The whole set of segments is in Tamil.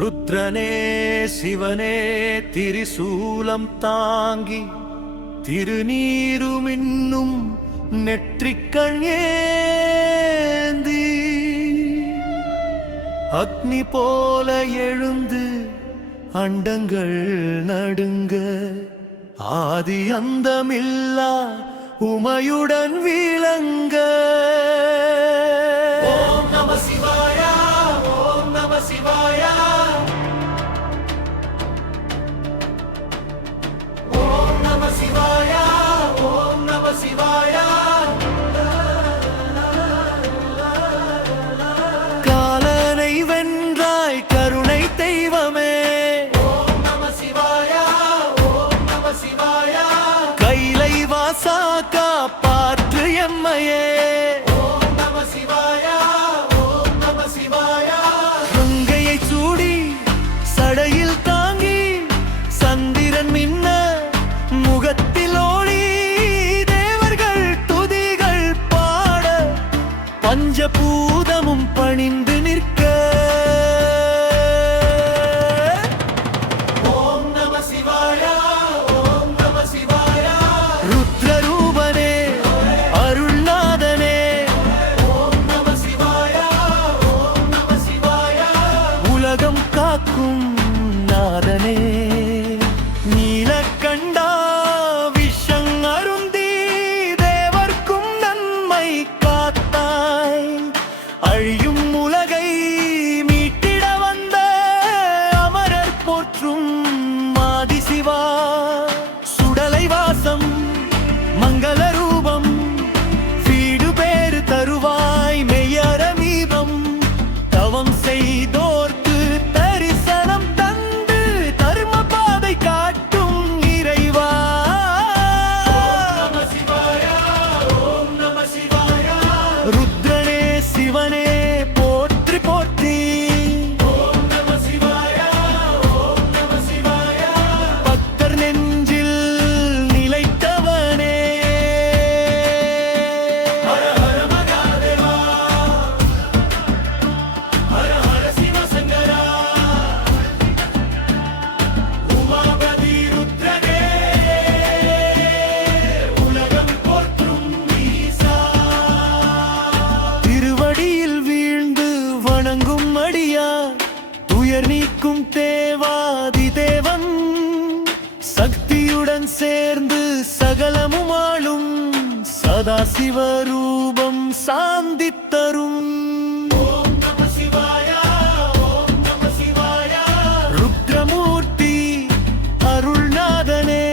ருத்ரனே சிவனே திரிசூலம் தாங்கி திருநீருமின்னும் நெற்றிக்கண் ஏந்தி அக்னி போல எழுந்து அண்டங்கள் நடுங்க ஆதி அந்தமில்லா உமையுடன் விளங்க. ஓம் நம சிவாய, ஓம் நம சிவாய, ஓம் நம சிவாய, ஓம் நம சிவாய. காலனை வென்றாய் கருணை தெய்வமே, ஓம் நம சிவாய, ஓம் நம சிவாய. கைலை வாசா காப்பாற்று எம்மையே, ஓம் நம சிவாய, ஓம் நம சிவாய. கங்கையை சூடி சடையில் தாங்கி சந்திரன் மின்ன முகத்தில் ஓடி தேவர்கள் துதிகள் பாட பஞ்சபூதமும் பணிந்து நிற்க. ஓம் நம சிவாய, ஓம் நம சிவாய. ருத்ரரூபனே அருள்நாதனே, ஓம் நம சிவாய, ஓம் நம சிவாய. உலகம் காக்கும் நாதனே, நீலகண்டா விஷம் அருந்தி தேவர்க்கும் நன்மை காத்தாய். அழியும் உலகை மீட்டிட வந்த அமரர் போற்றும் ஆதிசிவா. சுடலை வாசம் மங்கள ரூபம் வீடு பேறு தருவாய் மெய்யரமீபம். தவம் செய்தோர்க்கு தரிசனம் தந்து தர்ம பாதை காட்டும் இறைவா. ஓம் நம சிவாய, ஓம் நம சிவாய. ருத்ரனே சிவனே போற்றி போற்றி, ஓம் நம சிவாய, ஓம் நம சிவாய. பக்தர் நெஞ்சில் நிலைத்தவனே, ஹர ஹர மகாதேவா, ஹர ஹர சிவசங்கரா. உமாபதி ருத்ரனே, உலகம் போற்றும் ஈசா. திருவடியில் வீழ்ந்து வணங்கும் அடியா, துயர் நீக்கும் தேவாதி தேவன். சக்தியுடன் சேர்ந்து சகலமும் ஆளும் சதாசிவரூபம் சாந்தி தரும். ஓம் நம சிவாய, ஓம் நம சிவாய. ருத்ரமூர்த்தி அருள்நாதனே,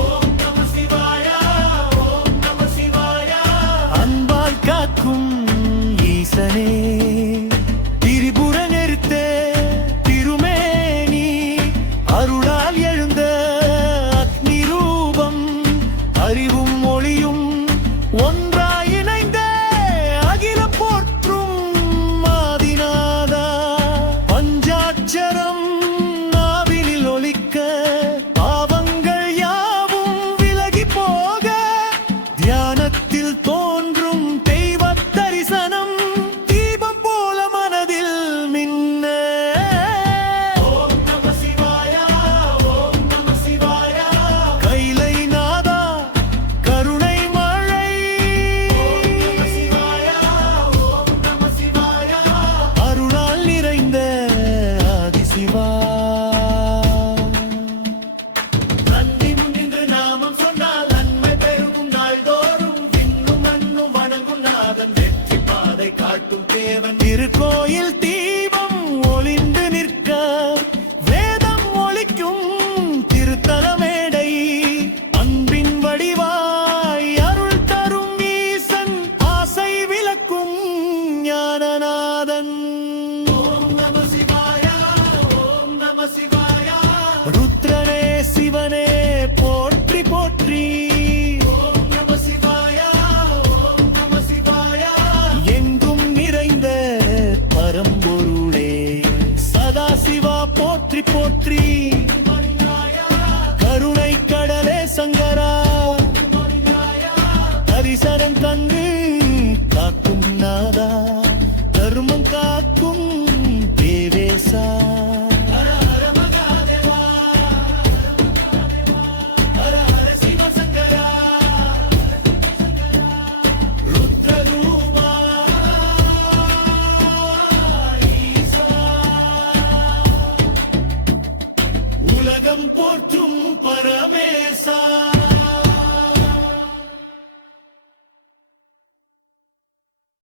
ஓம் நம சிவாய, ஓம் நம சிவாய. அன்பால் காக்கும் ஈசனே, திரிபுர நெருத்த திருமேனி. அருளால் எழுந்த அக்னி ரூபம், அறிவும் ஒளியும் ஒன்றாய் இணைந்த அகிலம் போற்றும் ஆதிநாதா. பஞ்சாட்சரம் நாவினில் ஒலிக்க பாவங்கள் யாவும் விலகி போக தியானத்தில் தோன்றும் தெய்வ தரிசனம் தீபம் போல மனதில் மின்ன. ஓம் நம சிவாய, ஓம் நம சிவாய. கைலை நாதா கருணை மழை, ஓம் நம சிவாய, ஓம் நம சிவாய. அருளால் நிறைந்த ஆதிசிவா. நந்தி முன்னின்று நாமம் சொன்னால் நன்மை பெருகும் நாள்தோறும். விண்ணும் மண்ணும் வணங்கும் நாதன், வெற்றி பாதை காட்டும் தேவன். திருக்கோயில் தீபம் ஒளிந்து நிற்க வேதம் ஒலிக்கும் திருத்தல மேடை. அன்பின் வடிவாய் அருள் தரும் ஈசன், ஆசை விளக்கும் ஞானநாதன். ஓம் நம சிவாய, ஓம் நம சிவாய. ருத்ரனே சிவனே போற்றி போற்றி, ஓம் நம சிவாய, ஓம் நம சிவாய. எங்கும் நிறைந்த பரம்பொருளே சதாசிவா போற்றி போற்றி. கருணை கடலே சங்கரா, தரிசனம் தந்து காக்கும் நாதா. தர்மம் காக்கும் தேவேசா. பர